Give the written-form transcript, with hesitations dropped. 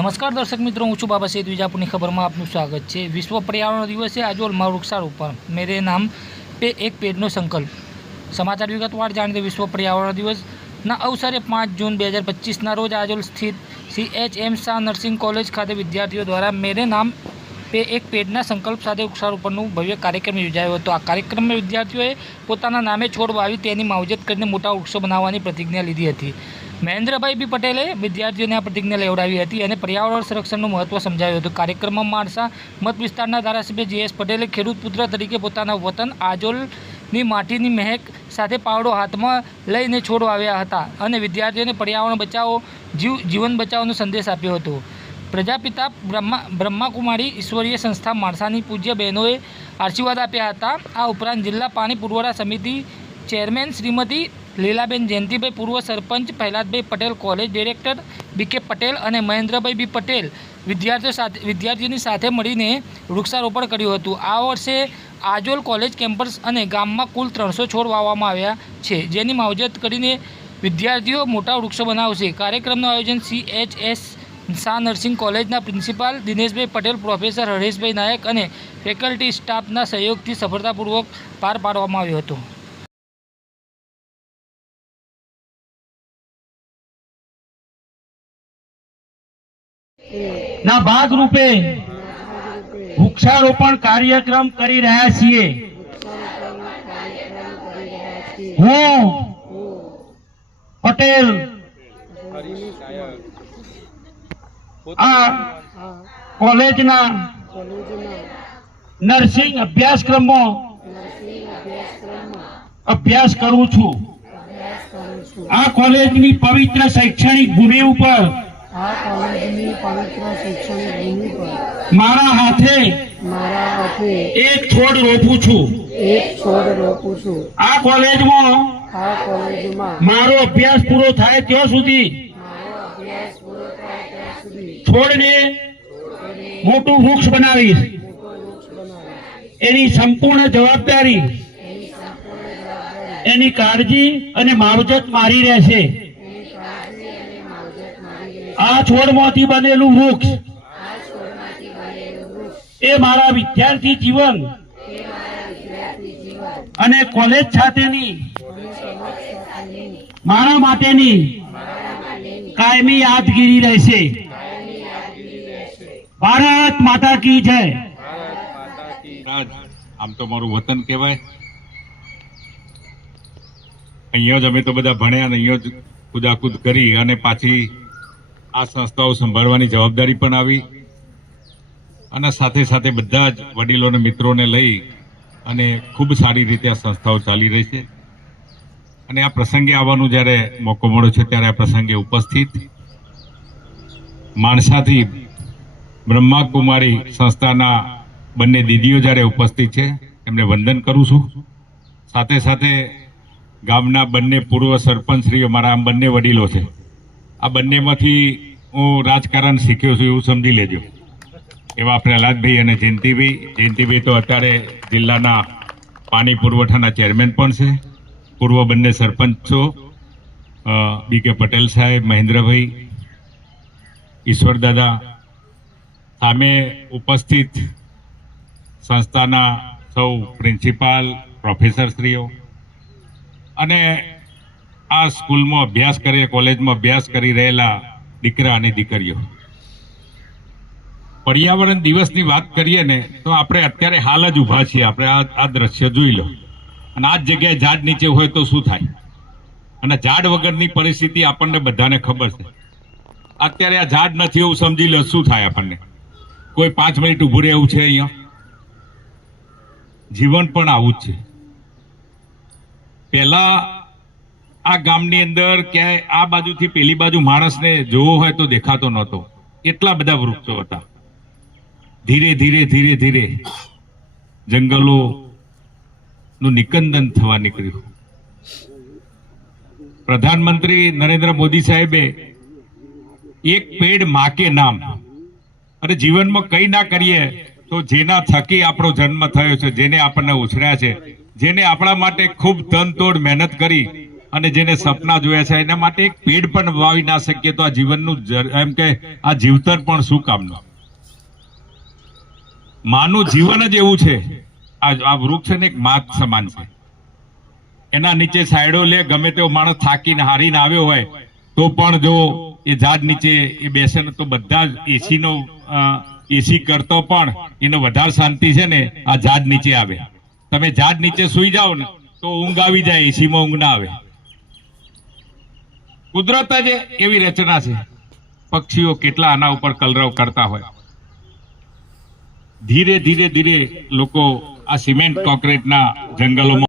નમસ્કાર દર્શક મિત્રો, હું છું બાબા સૈદ વિજાપુરની ખબરમાં આપનું સ્વાગત છે। વિશ્વ પર્યાવરણ દિવસે આજોલમાં વૃક્ષારોપણ મેરે નામ पे एक पेड़નો સંકલ્પ। સમાચાર વિગતવાર જાણીએ। વિશ્વ પર્યાવરણ દિવસના અવસરે 5 જૂન 2025ના રોજ આજોલ સ્થિત CHM શાહ નર્સિંગ કોલેજ ખાતે વિદ્યાર્થીઓ દ્વારા મેરે નામ पे एक पेड़ના સંકલ્પ સાથે વૃક્ષારોપણનું ભવ્ય કાર્યક્રમ યોજાયો હતો। આ કાર્યક્રમમાં વિદ્યાર્થીઓએ પોતાના નામે છોડ વાવી તેની માવજત કરીને મોટા વૃક્ષો બનાવવાની પ્રતિજ્ઞા લીધી હતી। મહેન્દ્રભાઈ બી પટેલે વિદ્યાર્થીઓને આ પ્રતિજ્ઞા લેવડાવી હતી અને પર્યાવરણ સંરક્ષણનું મહત્વ સમજાવ્યું હતું। કાર્યક્રમમાં માણસા મત વિસ્તારના ધારાસભ્ય JS પટેલે ખેડૂત પુત્ર તરીકે પોતાના વતન આજોલની માટીની મહેક સાથે પાવડો હાથમાં લઈને છોડ વાવ્યા હતા અને વિદ્યાર્થીઓને પર્યાવરણ બચાવો જીવન બચાવોનો સંદેશ આપ્યો હતો। પ્રજાપિતા બ્રહ્માકુમારી ઈશ્વરીય સંસ્થા માણસાની પૂજ્ય બહેનોએ આશીર્વાદ આપ્યા હતા। આ ઉપરાંત જિલ્લા પાણી પુરવઠા સમિતિ ચેરમેન શ્રીમતી લીલાબેન જયંતિભાઈ, પૂર્વ sarpanch Prahladbhai Patel, college director BK Patel અને મહેન્દ્રભાઈ બી પટેલ વિદ્યાર્થીઓની સાથે મળીને વૃક્ષારોપણ કર્યું હતું। આ વર્ષે આજોલ કોલેજ કેમ્પસ અને ગામમાં કુલ 300 છોડ વાવવામાં આવ્યા છે, જેની માવજત કરીને વિદ્યાર્થીઓ મોટા વૃક્ષો બનાવશે। કાર્યક્રમનું આયોજન CHS શાહ નર્સિંગ કોલેજના પ્રિન્સિપાલ દિનેશભાઈ પટેલ, પ્રોફેસર હરેશભાઈ નાયક અને ફેકલ્ટી સ્ટાફના સહયોગથી સફળતાપૂર્વક પાર પાડવામાં આવ્યો હતો। ના ભાગરૂપે વૃક્ષારોપણ કાર્યક્રમ કરી રહ્યા છીએ। હું પટેલ આ કોલેજના નર્સિંગ અભ્યાસક્રમમાં અભ્યાસ કરું છું। આ કોલેજની પવિત્ર શૈક્ષણિક ભૂમિ ઉપર મારા હાથે એક છોડ રોપું છું। આ કોલેજમાં મારો અભ્યાસ પૂરો થાય ત્યાં સુધી છોડને મોટું વૃક્ષ બનાવીશ। એની સંપૂર્ણ જવાબદારી, એની કાળજી અને માવજત મારી રહેશે। આ છોડમાંથી બનેલું વૃક્ષ એ મારા વિદ્યાર્થી જીવન અને કોલેજ સાથેની મારા માટેની કાયમી યાદગીરી રહેશે। ભારત માતા કી જય। આમ તો મારું વતન કહેવાય। અહીંયા જ અમે તો બધા ભણ્યા ને અહીંયા જ કુદાકુદ કરી અને પાછી આ સંસ્થાઓ સંભાળવાની જવાબદારી પણ આવી અને સાથે સાથે બધા જ વડીલો અને મિત્રોને લઈ અને ખૂબ સારી રીતે આ સંસ્થાઓ ચાલી રહી છે। અને આ પ્રસંગે આવવાનું જ્યારે મોકો મળ્યો છે ત્યારે આ પ્રસંગે ઉપસ્થિત માણસાથી બ્રહ્માકુમારી સંસ્થાના બંને દીદીઓ જ્યારે ઉપસ્થિત છે એમને વંદન કરું છું। સાથે સાથે ગામના બંને પૂર્વ સરપંચશ્રીઓ, મારા આમ બંને વડીલો છે, આ બંનેમાંથી હું રાજકારણ શીખ્યો છું એવું સમજી લેજો। એવા પ્રહલાદભાઈ અને જયંતિભાઈ તો અત્યારે જિલ્લાના પાણી પુરવઠાના ચેરમેન પણ છે, પૂર્વ બંને સરપંચો BK પટેલ સાહેબ, મહેન્દ્રભાઈ, ઈશ્વરદાદા, સામે ઉપસ્થિત સંસ્થાના સૌ પ્રિન્સિપાલ, પ્રોફેસરશ્રીઓ અને આ સ્કૂલમાં અભ્યાસ કરી, કોલેજમાં અભ્યાસ કરી રહેલા દીકરા અને દીકરીઓ। પર્યાવરણ દિવસની વાત કરીએ ને તો આપણે અત્યારે હાલ જ ઊભા છીએ। આપણે આ દ્રશ્ય જોઈ લો અને આ જ જગ્યાએ ઝાડ નીચે હોય તો શું થાય, અને ઝાડ વગરની પરિસ્થિતિ આપણને બધાને ખબર છે। અત્યારે આ ઝાડ નથી એવું સમજી લો શું થાય આપણને, કોઈ 5 મિનિટ ઊભું રહે એવું છે? અહીંયા જીવન પણ આવું જ છે। પહેલા આ ગામની અંદર ક્યાંય આ બાજુથી પેલી બાજુ માણસને જોવો હોય તો દેખાતો નહોતો, એટલા બધા વૃક્ષો હતા। ધીરે ધીરે ધીરે ધીરે જંગલોનું નિકંદન થવા નીકળ્યું। પ્રધાનમંત્રી નરેન્દ્ર મોદી સાહેબે એક પેડ માં કે નામ, અને જીવનમાં કંઈ ના કરીએ તો જેના થકી આપણો જન્મ થયો છે, જેને આપણને ઉછર્યા છે, જેને આપણા માટે ખૂબ તનતોડ મહેનત કરી અને જેને સપના જોયા છે એના માટે એક પેડ પણ વાવી ના શકીએ તો આ જીવનનું એમ કે આ જીવતર પણ શું કામનું? માનું જીવન જ એવું છે. આ વૃક્ષ ને એક માત સમાન છે. એના નીચે સાયડો લે, ગમે તેવો માણસ થાકીને હારીને આવ્યો હોય તો પણ જો એ ઝાડ નીચે એ બેસે ને તો બધા જ એસી કરતો પણ એને વધારે શાંતિ છે ને આ ઝાડ નીચે આવે. તમે ઝાડ નીચે સુઈ જાઓ ને તો ઊંઘ આવી જાય, એસીમાં ઊંઘ ના આવે. કુદરત જ એવી રચના છે. પક્ષીઓ કેટલા આના ઉપર કલરવ કરતા હોય. ધીરે ધીરે લોકો આ સિમેન્ટ કોન્ક્રીટના જંગલોમાં